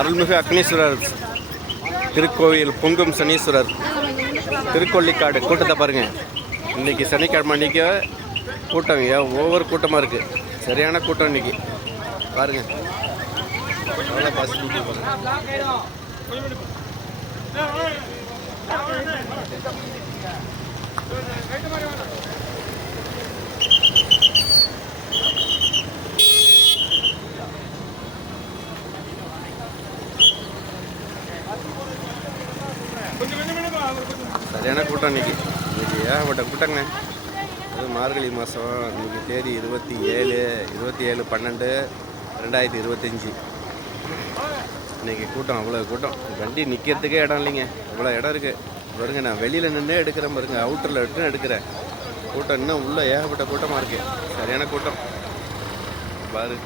அருள்மிகு அக்னீஸ்வரர் திருக்கோவில் பொங்கும் சனீஸ்வரர் திருக்கொள்ளிக்காடு கூட்டத்தை பாருங்கள். இன்றைக்கி சனிக்கிழமை அன்றைக்கி கூட்டம் ஒவ்வொரு கூட்டமாக இருக்குது. சரியான கூட்டம் இன்றைக்கி பாருங்கள். எவ்வளோ பாசிட்டிவிட்டி பாருங்கள். சரியான கூட்டம் இன்றைக்கி ஏகப்பட்ட கூட்டங்க. அது மார்கழி மாதம். இன்றைக்கி தேதி 27/12/2025. இன்றைக்கி கூட்டம் அவ்வளோ கூட்டம். வண்டி நிற்கிறதுக்கே இடம் இல்லைங்க. அவ்வளோ இடம் இருக்குது பாருங்க. நான் வெளியில் நின்று எடுக்கிறேன் பாருங்க. அவுட்டரில் எடுக்கிறேன். கூட்டம் இன்னும் உள்ளே ஏகப்பட்ட கூட்டமாக இருக்குது. சரியான கூட்டம் பாரு.